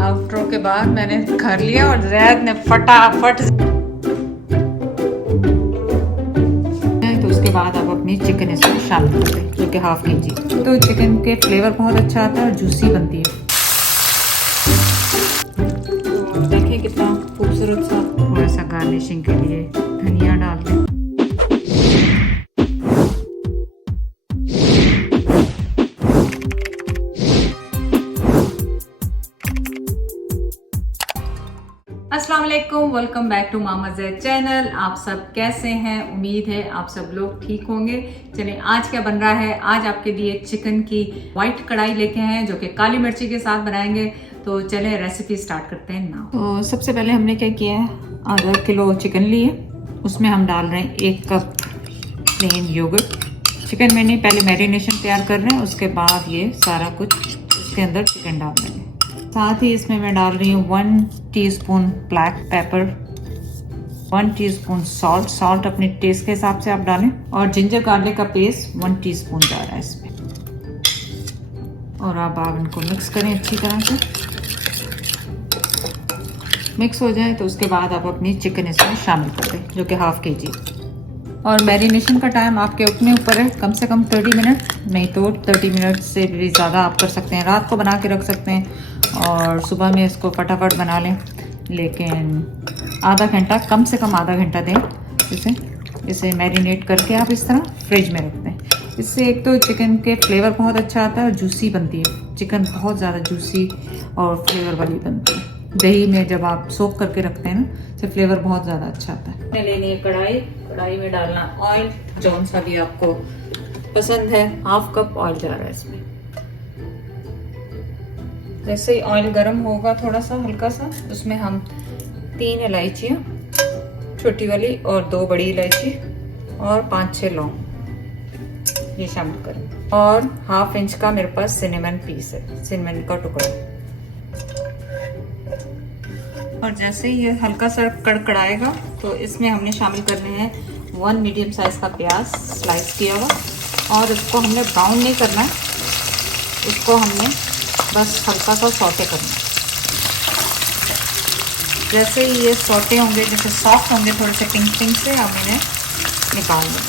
Outro के बाद मैंने घर लिया और जैद ने फटाफट, तो उसके बाद आप अपनी चिकन इसमें शामिल कर दें, जो कि हाफ केजी। तो चिकन के फ्लेवर बहुत अच्छा आता है और जूसी बनती है। तो देखिए कितना खूबसूरत सा, थोड़ा सा गार्निशिंग के लिए धनिया डाल दें। अस्सलाम वालेकुम, welcome back to Mama Zaid channel. आप सब कैसे हैं? उम्मीद है आप सब लोग ठीक होंगे। चलिए आज क्या बन रहा है। आज आपके लिए चिकन की वाइट कढ़ाई लेके हैं जो कि काली मिर्ची के साथ बनाएंगे। तो चलें रेसिपी स्टार्ट करते हैं ना। तो सबसे पहले हमने क्या किया है, आधा किलो चिकन लिए, उसमें हम डाल रहे हैं 1 कप प्लेन योगर्ट। चिकन मैंने पहले मैरिनेशन तैयार कर रहे हैं, उसके बाद ये सारा कुछ इसके अंदर चिकन डाल रहे हैं। साथ ही इसमें मैं डाल रही हूँ 1 teaspoon black pepper, 1 teaspoon salt अपने टेस्ट के हिसाब से आप डालें, और जिंजर गार्लिक का पेस्ट 1 टीस्पून जा रहा है इसमें। और अब आप इनको मिक्स करें अच्छी तरह से। मिक्स हो जाए तो उसके बाद आप अपनी चिकन इसमें शामिल कर दें, जो कि हाफ केजी। और मैरिनेशन का टाइम आपके अपने ऊपर है, कम से कम 30 मिनट, नहीं तो 30 मिनट से भी ज़्यादा आप कर सकते हैं। रात को बना के रख सकते हैं और सुबह में इसको फटाफट बना लें, लेकिन आधा घंटा, कम से कम आधा घंटा दें इसे मैरिनेट करके आप इस तरह फ्रिज में रख दें। इससे एक तो चिकन के फ्लेवर बहुत अच्छा आता है और जूसी बनती है। चिकन बहुत ज़्यादा जूसी और फ्लेवर वाली बनती है। दही में जब आप सोक करके रखते हैं ना, तो फ्लेवर बहुत ज़्यादा अच्छा आता है। लेनी है कढ़ाई में डालना ऑयल, जौन सा भी आपको पसंद है। 1/2 कप ऑयल जा रहा है इसमें। जैसे ही ऑयल गर्म होगा थोड़ा सा हल्का सा, उसमें हम 3 इलायचियाँ छोटी वाली और 2 बड़ी इलायची और 5-6 लौंग ये शामिल करें। और 1/2 इंच का मेरे पास सिनेमन पीस है, सिनेमन का टुकड़ा। और जैसे ही ये हल्का सा कड़कड़ाएगा तो इसमें हमने शामिल करने हैं 1 मीडियम साइज का प्याज स्लाइस किया हुआ, और इसको हमने ब्राउन नहीं करना है, इसको हमने बस हल्का सा सौटे करना है। जैसे ही ये सौटे होंगे, जैसे सॉफ्ट होंगे थोड़े से पिंक से, हम इन्हें निकाल दें,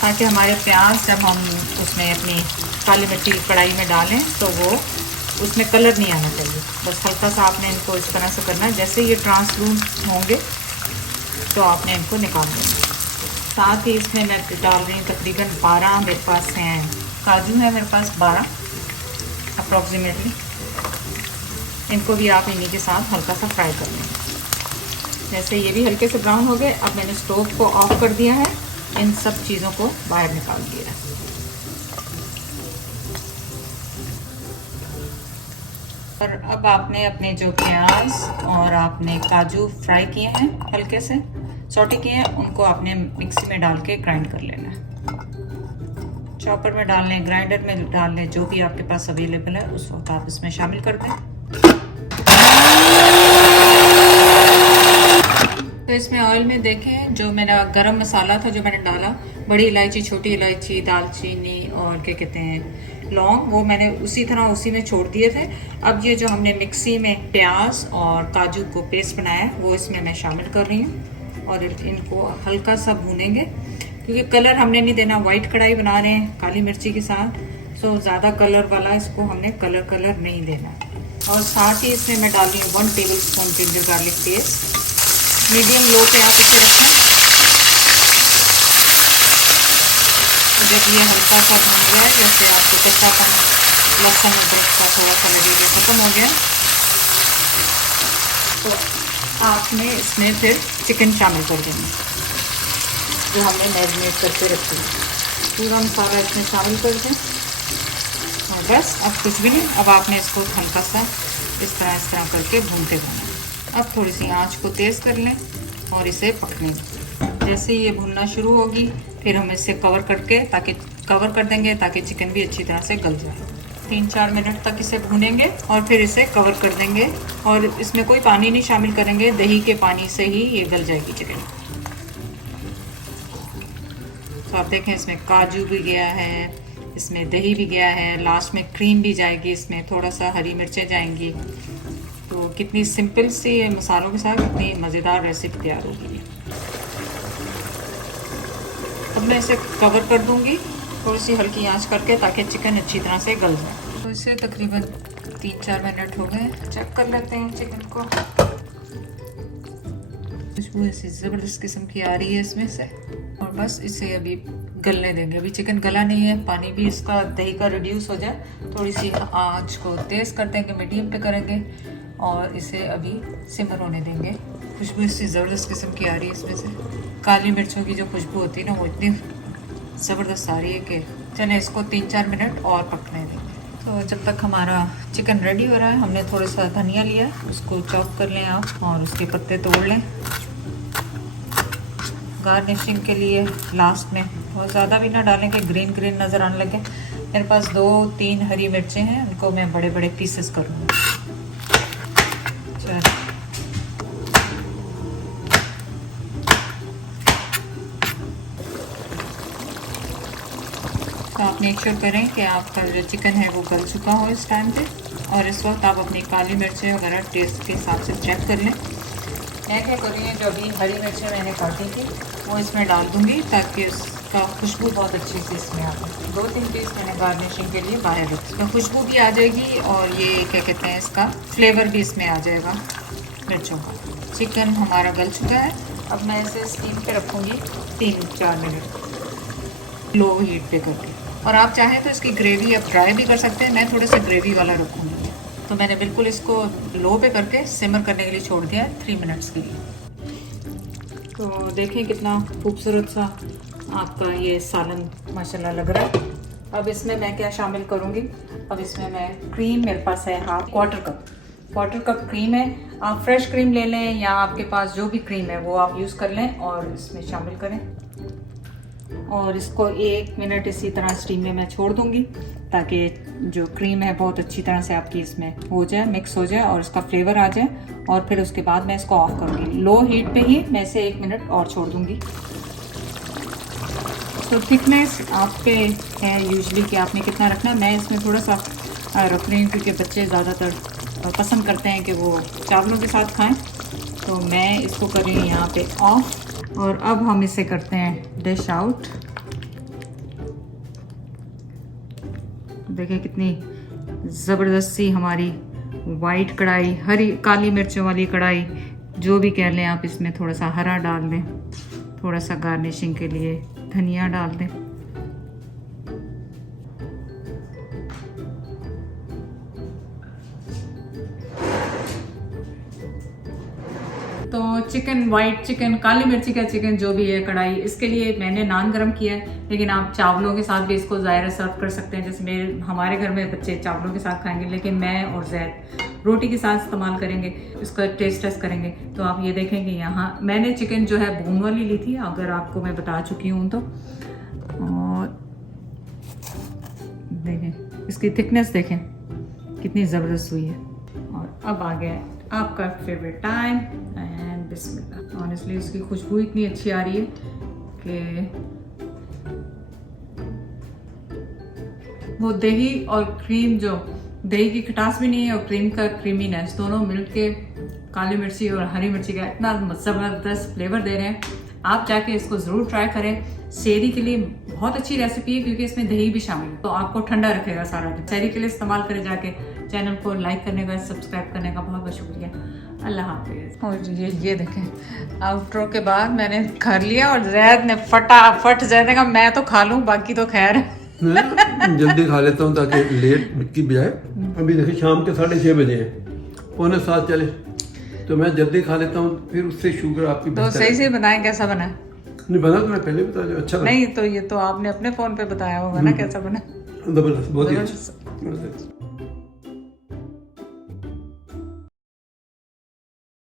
ताकि हमारे प्याज जब हम उसमें अपनी काली मिर्ची कढ़ाई में डालें तो वो उसमें कलर नहीं आना चाहिए। बस हल्का सा आपने इनको इस तरह से करना है। जैसे ये ट्रांसलूसेंट होंगे तो आपने इनको निकाल देना। साथ ही इसमें मैं डाल रही हूँ तकरीबन 12 मेरे पास हैं काजू है, मेरे पास 12 अप्रॉक्सीमेटली। इनको भी आप इन्हीं के साथ हल्का सा फ्राई कर लें। जैसे ये भी हल्के से ब्राउन हो गए, अब मैंने स्टोव को ऑफ कर दिया है, इन सब चीज़ों को बाहर निकाल दिया है। और अब आपने अपने जो प्याज और आपने काजू फ्राई किए हैं, हल्के से सौटे किए हैं, उनको आपने मिक्सी में डाल के ग्राइंड कर लेना है। चॉपर में डाल लें, ग्राइंडर में डाल लें, जो भी आपके पास अवेलेबल है उस वक्त आप इसमें शामिल कर दें। तो इसमें ऑयल में देखें, जो मेरा गरम मसाला था जो मैंने डाला, बड़ी इलायची, छोटी इलायची, दालचीनी और क्या कहते हैं लौंग, वो मैंने उसी तरह उसी में छोड़ दिए थे। अब ये जो हमने मिक्सी में प्याज और काजू को पेस्ट बनाया है वो इसमें मैं शामिल कर रही हूँ, और इनको हल्का सा भूनेंगे, क्योंकि कलर हमने नहीं देना। वाइट कढ़ाई बना रहे हैं काली मिर्ची के साथ, तो ज़्यादा कलर वाला इसको हमने कलर नहीं देना। और साथ ही इसमें मैं डाल रही हूँ 1 table spoon ginger garlic paste. Medium low पे आप इसे रखें। जब ये हल्का सा भून जाए, जैसे आपको कच्चापन लहसुन अदरक का थोड़ा सा लगेगा खत्म हो गया, तो आपने इसमें फिर चिकन शामिल कर देंगे जो हमने मैरिनेट करके रखी है। पूरा मसाला इसमें शामिल कर दें और बस अब कुछ भी नहीं। अब आपने इसको हल्का सा इस तरह करके भूनते जाना। अब थोड़ी सी आंच को तेज़ कर लें और इसे पकने दें। जैसे ये भुनना शुरू होगी, फिर हम इसे कवर कर देंगे ताकि चिकन भी अच्छी तरह से गल जाए। 3-4 मिनट तक इसे भूनेंगे और फिर इसे कवर कर देंगे, और इसमें कोई पानी नहीं शामिल करेंगे, दही के पानी से ही ये गल जाएगी चिकन। तो आप देखें इसमें काजू भी गया है, इसमें दही भी गया है, लास्ट में क्रीम भी जाएगी, इसमें थोड़ा सा हरी मिर्चें जाएंगी, तो कितनी सिंपल सी मसालों के साथ कितनी मज़ेदार रेसिपी तैयार होगी। अब मैं इसे कवर कर दूंगी थोड़ी सी हल्की आंच करके, ताकि चिकन अच्छी तरह से गल जाए। तो इसे तकरीबन 3-4 मिनट हो गए। चेक कर लेते हैं चिकन को। खुशबू ऐसी ज़बरदस्त किस्म की आ रही है इसमें से, और बस इसे अभी गलने देंगे। अभी चिकन गला नहीं है, पानी भी इसका दही का रिड्यूस हो जाए। थोड़ी सी आंच को तेज़ कर देंगे, मीडियम पे करेंगे, और इसे अभी सिमर होने देंगे। खुशबू इससे ज़बरदस्त किस्म की आ रही है इसमें से। काली मिर्चों की जो खुशबू होती है ना, वो इतनी ज़बरदस्त आ रही है कि चलें इसको 3-4 मिनट और पकने देंगे। तो जब तक हमारा चिकन रेडी हो रहा है, हमने थोड़ा सा धनिया लिया, उसको चॉप कर लें आप, और उसके पत्ते तोड़ लें। गार्निशिंग के लिए लास्ट में बहुत ज़्यादा भी ना डालें कि ग्रीन ग्रीन नज़र आने लगे। मेरे पास 2-3 हरी मिर्चें हैं, उनको मैं बड़े बड़े पीसेस करूँगी। चल तो आप मेक श्योर करें कि आपका जो चिकन है वो गल चुका हो इस टाइम पे। और इस वक्त आप अपनी काली मिर्चें वगैरह टेस्ट के हिसाब से चेक कर लें। मैं क्या कर रही हूँ, जो अभी हरी मिर्चें मैंने काटी थी वो इसमें डाल दूँगी, ताकि उसका खुशबू बहुत अच्छी से इसमें आ जाए। 2-3 पीस मैंने गार्निशिंग के लिए बाहर रखी, तो खुशबू भी आ जाएगी और ये क्या कहते हैं, इसका फ्लेवर भी इसमें आ जाएगा मिर्चों का। चिकन हमारा गल चुका है। अब मैं इसे स्टीम पे रखूँगी 3-4 मिनट लो हीट पे करके। और आप चाहें तो इसकी ग्रेवी आप ड्राई भी कर सकते हैं। मैं थोड़े से ग्रेवी वाला रखूँगी, तो मैंने बिल्कुल इसको लो पे करके सिमर करने के लिए छोड़ दिया है 3 मिनट्स के लिए। तो देखें कितना खूबसूरत सा आपका ये सालन माशाल्लाह लग रहा है। अब इसमें मैं क्या शामिल करूँगी, अब इसमें मैं क्रीम, मेरे पास है क्वार्टर कप क्रीम है। आप फ्रेश क्रीम ले लें या आपके पास जो भी क्रीम है वो आप यूज़ कर लें और इसमें शामिल करें। और इसको 1 मिनट इसी तरह स्टीम में मैं छोड़ दूंगी, ताकि जो क्रीम है बहुत अच्छी तरह से आपकी इसमें हो जाए, मिक्स हो जाए और इसका फ्लेवर आ जाए। और फिर उसके बाद मैं इसको ऑफ करूँगी। लो हीट पे ही मैं इसे 1 मिनट और छोड़ दूँगी। तो थिकनेस आप पे है यूजुअली कि आपने कितना रखना है। मैं इसमें थोड़ा सा रख रही हूँ, क्योंकि बच्चे ज़्यादातर पसंद करते हैं कि वो चावलों के साथ खाएँ। तो मैं इसको कर रही हूँ यहाँ पे ऑफ। और अब हम इसे करते हैं डिश आउट। देखिए कितनी ज़बरदस्त सी हमारी वाइट कढ़ाई, हरी काली मिर्चों वाली कढ़ाई, जो भी कह लें आप। इसमें थोड़ा सा हरा डाल दें, थोड़ा सा गार्निशिंग के लिए धनिया डाल दें। तो चिकन, वाइट चिकन, काली मिर्ची का चिकन जो भी है कढ़ाई, इसके लिए मैंने नान गरम किया है। लेकिन आप चावलों के साथ भी इसको ज़ाहिर सर्व कर सकते हैं। जैसे हमारे घर में बच्चे चावलों के साथ खाएंगे, लेकिन मैं और जैद रोटी के साथ इस्तेमाल करेंगे, इसका टेस्ट करेंगे। तो आप ये देखें कि यहाँ मैंने चिकन जो है बोन वाली ली थी, अगर आपको मैं बता चुकी हूँ तो। और देखें इसकी थिकनेस, देखें कितनी ज़बरदस्त हुई है। और अब आ गया आपका favourite time, and Bismillah. Honestly इसकी खुशबू इतनी अच्छी आ रही है कि वो दही और क्रीम, जो दही की खटास भी नहीं है और क्रीम का क्रीमीनेस, दोनों मिलके काली मिर्ची और हरी मिर्ची का इतना ज़बरदस्त फ्लेवर दे रहे हैं। आप जाके इसको ज़रूर ट्राई करें। सेहरी के लिए बहुत अच्छी रेसिपी है, क्योंकि इसमें दही भी शामिल है, तो आपको ठंडा रखेगा सारा दिन। सेहरी के लिए इस्तेमाल करें। जाके चैनल को लाइक करने का, सब्सक्राइब करने का बहुत बहुत शुक्रिया। अल्लाह हाफिज़। और ये देखें आउटरो के बाद मैंने कर लिया, और जैद ने फटाफट जैद ने कहा मैं तो खा लूँ, बाकी तो खैर जल्दी खा लेता हूँ ताकि लेट की बजाय। अभी देखिए शाम के 6:30 बजे हैं, 6:45 चले, तो मैं जल्दी खा लेता हूँ, फिर उससे शुगर आपकी। तो सही से बताएं कैसा बना है? नहीं बना तो मैं पहले बता दिया, अच्छा नहीं तो ये तो आपने अपने फोन पे बताया होगा ना कैसा बना? जबरदस्त, बहुत ही अच्छा।